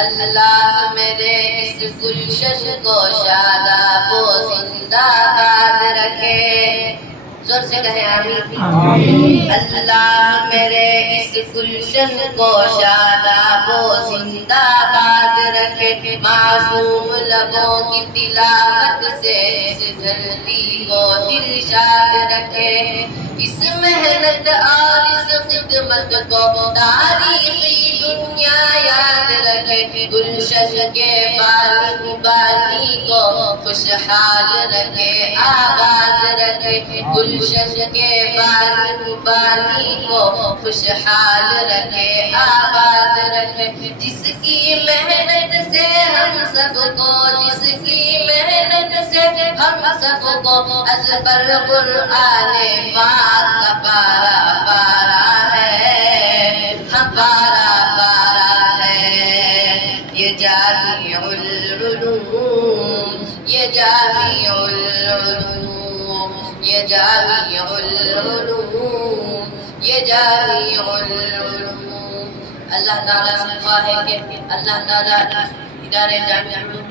اللہ میرے اس گلشن کو شاداب و زندہ باد رکھے. زور سے کہیں آمین. اللہ میرے اس گلشن کو شاداب و زندہ باد رکھے. معصوم لبوں کی تلاوت سے اس دھرتی کو دلشاد رکھے. اس محنت اور اس خدمت کو تاریخی دنیا یاد رکھے. گلشن کے بانی کو خوشحال رکھے آباد رکھے. گلشن کے بانی کو خوشحال رکھے آباد رکھے. جس کی محنت سے ہم سب کو ازبر قرآن پاک کا پارا پارا ہے. ہم پارا ہے. یہ جامع العلوم یہ جامع العلوم یہ جامع العلوم یہ جامع العلوم. اللہ تعالیٰ سے دعا ہے کہ اللہ تعالیٰ ادارے جامع العلوم